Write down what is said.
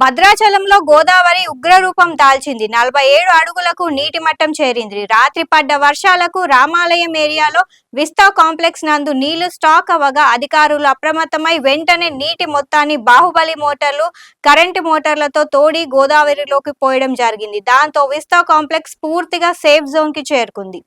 భద్రాచలంలో గోదావరి ఉగ్రరూపం దాల్చింది. 47 అడుగులకు నీటి మట్టం చేరింది. రాత్రి పడ్డ వర్షాలకు రామాలయం ఏరియాలో విస్తా కాంప్లెక్స్ నందు నీళ్లు స్టాక్ అవ్వగా అధికారులు అప్రమత్తమై వెంటనే నీటి మొత్తాన్ని బాహుబలి మోటార్లు, కరెంటు మోటార్లతో తోడి గోదావరిలోకి పోయడం జరిగింది. దాంతో విస్తా కాంప్లెక్స్ పూర్తిగా సేఫ్ జోన్ కి చేరుకుంది.